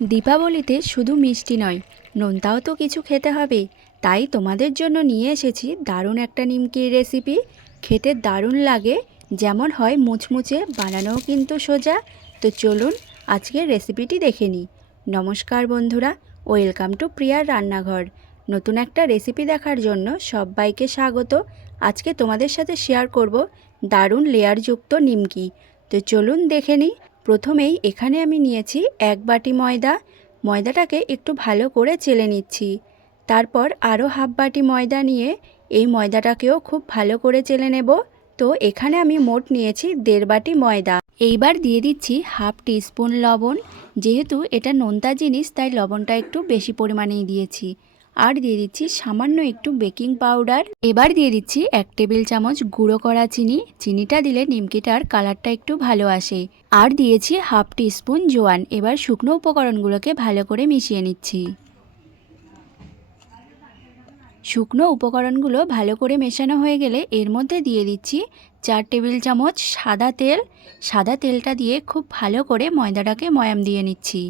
দীপাবলিতে শুধু মিষ্টি নয়, নোনতাও তো কিছু খেতে হবে। তাই তোমাদের জন্য নিয়ে এসেছি দারুণ একটা নিমকির রেসিপি খেতে দারুণ লাগে, যেমন হয় মুচমুচে, বানানোও কিন্তু সোজা। তো চলুন আজকের রেসিপিটি দেখে নিই। নমস্কার বন্ধুরা, ওয়েলকাম টু প্রিয়ার রান্নাঘর। নতুন একটা রেসিপি দেখার জন্য সবাইকে স্বাগত। আজকে তোমাদের সাথে শেয়ার করব দারুণ লেয়ারযুক্ত নিমকি। তো চলুন দেখে নিই। প্রথমেই এখানে আমি নিয়েছি এক বাটি ময়দা। ময়দাটাকে একটু ভালো করে চেলে নিচ্ছি। তারপর আরও হাফ বাটি ময়দা নিয়ে এই ময়দাটাকেও খুব ভালো করে চেলে নেব। তো এখানে আমি মোট নিয়েছি দেড় বাটি ময়দা। এইবার দিয়ে দিচ্ছি হাফ টিস্পুন লবণ। যেহেতু এটা নোনতা জিনিস, তাই লবণটা একটু বেশি পরিমাণেই দিয়েছি। আর দিয়ে দিচ্ছি সামান্য একটু বেকিং পাউডার। এবার দিয়ে দিচ্ছি এক টেবিল চামচ গুঁড়ো করা চিনি। চিনিটা দিলে নিমকিটার কালারটা একটু ভালো আসে। আর দিয়েছি হাফ টিস্পুন জোয়ান। এবার শুকনো উপকরণগুলোকে ভালো করে মিশিয়ে নিচ্ছি। শুকনো উপকরণগুলো ভালো করে মেশানো হয়ে গেলে এর মধ্যে দিয়ে দিচ্ছি চার টেবিল চামচ সাদা তেল। সাদা তেলটা দিয়ে খুব ভালো করে ময়দাটাকে ময়াম দিয়ে নিচ্ছি।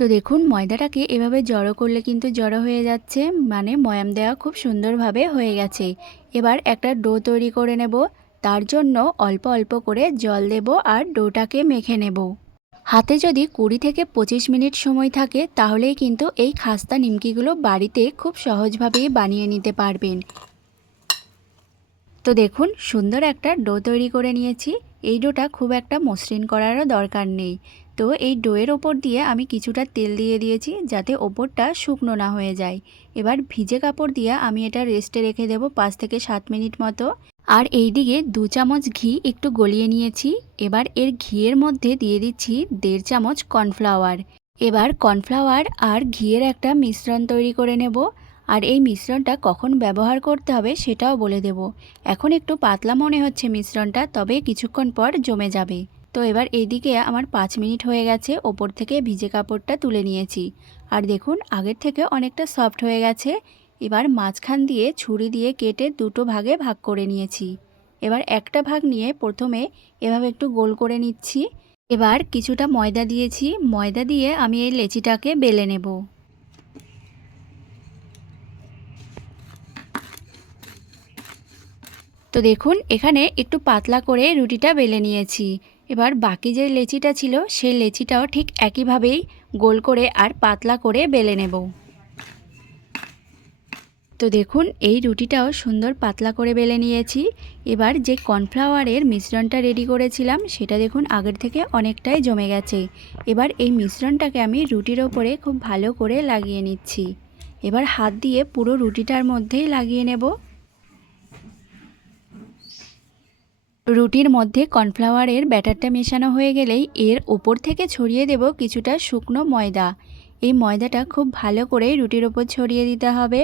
তো দেখুন, ময়দাটাকে এভাবে জড়ো করলে কিন্তু জড়ো হয়ে যাচ্ছে। মানে ময়াম দেওয়া খুব সুন্দরভাবে হয়ে গেছে। এবার একটা ডো তৈরি করে নেব। তার জন্য অল্প অল্প করে জল দেব আর ডোটাকে মেখে নেব। হাতে যদি কুড়ি থেকে পঁচিশ মিনিট সময় থাকে, তাহলেই কিন্তু এই খাস্তা নিমকিগুলো বাড়িতে খুব সহজভাবেই বানিয়ে নিতে পারবেন। তো দেখুন, সুন্দর একটা ডো তৈরি করে নিয়েছি। এই ডোটা খুব একটা মসৃণ করারও দরকার নেই। তো এই ডোয়ের ওপর দিয়ে আমি কিছুটা তেল দিয়ে দিয়েছি যাতে ওপরটা শুকনো না হয়ে যায়। এবার ভিজে কাপড় দিয়ে আমি এটা রেস্টে রেখে দেবো পাঁচ থেকে সাত মিনিট মতো। আর এই দিকে দু চামচ ঘি একটু গলিয়ে নিয়েছি। এবার এর ঘিয়ের মধ্যে দিয়ে দিচ্ছি দেড় চামচ কর্নফ্লাওয়ার। এবার কর্নফ্লাওয়ার আর ঘিয়ের একটা মিশ্রণ তৈরি করে নেব। আর এই মিশ্রণটা কখন ব্যবহার করতে হবে সেটাও বলে দেব। এখন একটু পাতলা মনে হচ্ছে মিশ্রণটা, তবে কিছুক্ষণ পর জমে যাবে। তো এবার এইদিকে আমার পাঁচ মিনিট হয়ে গেছে, ওপর থেকে ভিজে কাপড়টা তুলে নিয়েছি। আর দেখুন, আগের থেকে অনেকটা সফট হয়ে গেছে। এবার মাঝখান দিয়ে ছুরি দিয়ে কেটে দুটো ভাগে ভাগ করে নিয়েছি। এবার একটা ভাগ নিয়ে প্রথমে এভাবে একটু গোল করে নিচ্ছি। এবার কিছুটা ময়দা দিয়েছি। ময়দা দিয়ে আমি এই লেচিটাকে বেলে নেব। তো দেখুন, এখানে একটু পাতলা করে রুটিটা বেলে নিয়েছি। এবার বাকি যে লেচিটা ছিল, সেই লেচিটাও ঠিক একইভাবেই গোল করে আর পাতলা করে বেলে নেব। তো দেখুন, এই রুটিটাও সুন্দর পাতলা করে বেলে নিয়েছি। এবার যে কর্নফ্লাওয়ারের মিশ্রণটা রেডি করেছিলাম, সেটা দেখুন আগের থেকে অনেকটাই জমে গেছে। এবার এই মিশ্রণটাকে আমি রুটির ওপরে খুব ভালো করে লাগিয়ে নিচ্ছি। এবার হাত দিয়ে পুরো রুটিটার মধ্যেই লাগিয়ে নেব। রুটির মধ্যে কর্নফ্লাওয়ারের ব্যাটারটা মেশানো হয়ে গেলেই এর ওপর থেকে ছড়িয়ে দেব কিছুটা শুকনো ময়দা। এই ময়দাটা খুব ভালো করে রুটির ওপর ছড়িয়ে দিতে হবে।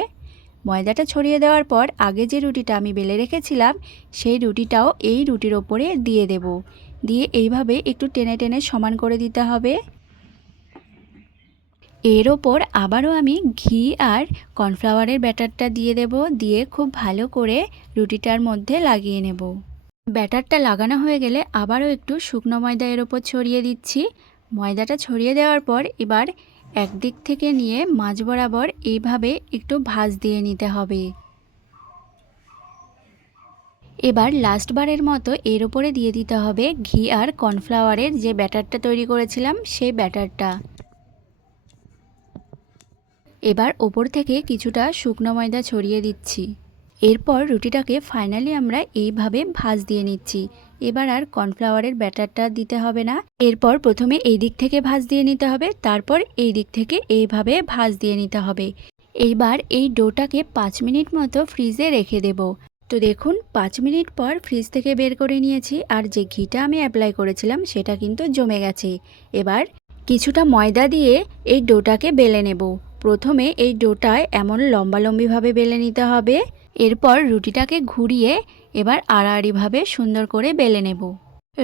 ময়দাটা ছড়িয়ে দেওয়ার পর আগে যে রুটিটা আমি বেলে রেখেছিলাম, সেই রুটিটাও এই রুটির ওপরে দিয়ে দেব। দিয়ে এইভাবে একটু টেনে টেনে সমান করে দিতে হবে। এর ওপর আবারও আমি ঘি আর কর্নফ্লাওয়ারের ব্যাটারটা দিয়ে দেব। দিয়ে খুব ভালো করে রুটিটার মধ্যে লাগিয়ে নেব। ব্যাটারটা লাগানো হয়ে গেলে আবারও একটু শুকনো ময়দা এর ওপর ছড়িয়ে দিচ্ছি। ময়দাটা ছড়িয়ে দেওয়ার পর এবার একদিক থেকে নিয়ে মাঝ বরাবর এইভাবে একটু ভাজ দিয়ে নিতে হবে। এবার লাস্ট বারের মতো এর ওপরে দিয়ে দিতে হবে ঘি আর কর্নফ্লাওয়ারের যে ব্যাটারটা তৈরি করেছিলাম সেই ব্যাটারটা। এবার ওপর থেকে কিছুটা শুকনো ময়দা ছড়িয়ে দিচ্ছি। এরপর রুটিটাকে ফাইনালি আমরা এইভাবে ভাজ দিয়ে নিচ্ছি। এবার আর কর্নফ্লাওয়ারের ব্যাটারটা দিতে হবে না। এরপর প্রথমে এই দিক থেকে ভাজ দিয়ে নিতে হবে, তারপর এই দিক থেকে এইভাবে ভাজ দিয়ে নিতে হবে। এইবার এই ডোটাকে পাঁচ মিনিট মতো ফ্রিজে রেখে দেব। তো দেখুন, পাঁচ মিনিট পর ফ্রিজ থেকে বের করে নিয়েছি, আর যে ঘিটা আমি অ্যাপ্লাই করেছিলাম সেটা কিন্তু জমে গেছে। এবার কিছুটা ময়দা দিয়ে এই ডোটাকে বেলে নেব। প্রথমে এই ডোটায় এমন লম্বালম্বিভাবে বেলে নিতে হবে। এরপর রুটিটাকে ঘুরিয়ে এবার আড়াআড়িভাবে সুন্দর করে বেলে নেব।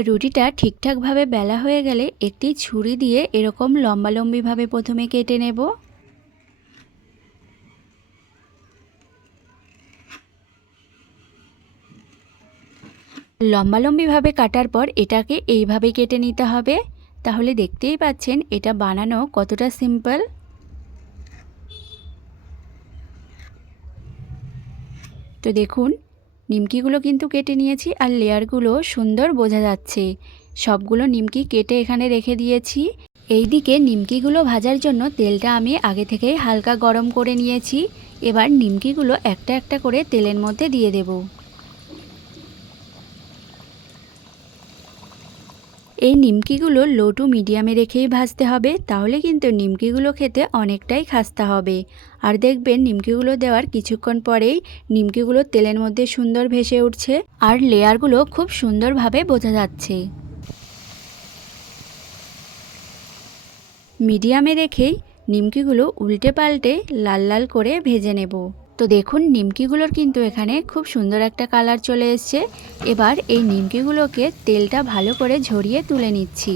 রুটিটা ঠিকঠাকভাবে বেলা হয়ে গেলে একটি ছুরি দিয়ে এরকম লম্বালম্বিভাবে প্রথমে কেটে নেব। লম্বালম্বিভাবে কাটার পর এটাকে এইভাবে কেটে নিতে হবে। তাহলে দেখতেই পাচ্ছেন এটা বানানো কতটা সিম্পল। তো দেখুন, নিমকিগুলো কিন্তু কেটে নিয়েছি আর লেয়ারগুলো সুন্দর বোঝা যাচ্ছে। সবগুলো নিমকি কেটে এখানে রেখে দিয়েছি। এই দিকে নিমকিগুলো ভাজার জন্য তেলটা আমি আগে থেকেই হালকা গরম করে নিয়েছি। এবার নিমকিগুলো একটা একটা করে তেলের মধ্যে দিয়ে দেব। এই নিমকিগুলো লো টু মিডিয়ামে রেখেই ভাজতে হবে, তাহলে কিন্তু নিমকিগুলো খেতে অনেকটাই খাস্তা হবে। আর দেখবেন নিমকিগুলো দেওয়ার কিছুক্ষণ পরেই নিমকিগুলো তেলের মধ্যে সুন্দর ভেসে উঠছে আর লেয়ারগুলো খুব সুন্দরভাবে বোঝা যাচ্ছে। মিডিয়ামে রেখেই নিমকিগুলো উল্টে পাল্টে লাল লাল করে ভেজে নেব। তো দেখুন, নিমকিগুলোর কিন্তু এখানে খুব সুন্দর একটা কালার চলে এসছে। এবার এই নিমকিগুলোকে তেলটা ভালো করে ঝরিয়ে তুলে নিচ্ছি।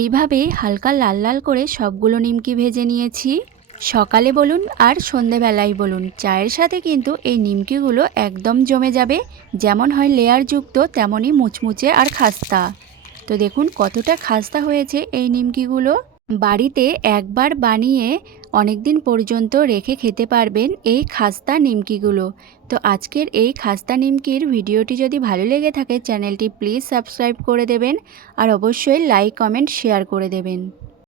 এইভাবে হালকা লাল লাল করে সবগুলো নিমকি ভেজে নিয়েছি। সকালে বলুন আর সন্ধেবেলায় বলুন, চায়ের সাথে কিন্তু এই নিমকিগুলো একদম জমে যাবে। যেমন হয় লেয়ারযুক্ত, তেমনই মুচমুচে আর খাস্তা। তো দেখুন কতটা খাস্তা হয়েছে এই নিমকিগুলো। বাড়িতে একবার বানিয়ে অনেক দিন পর্যন্ত রেখে খেতে পারবেন এই খাস্তা নিমকিগুলো। তো আজকের এই খাস্তা নিমকির ভিডিওটি যদি ভালো লেগে থাকে, চ্যানেলটি প্লিজ সাবস্ক্রাইব করে দেবেন আর অবশ্যই লাইক, কমেন্ট, শেয়ার করে দেবেন।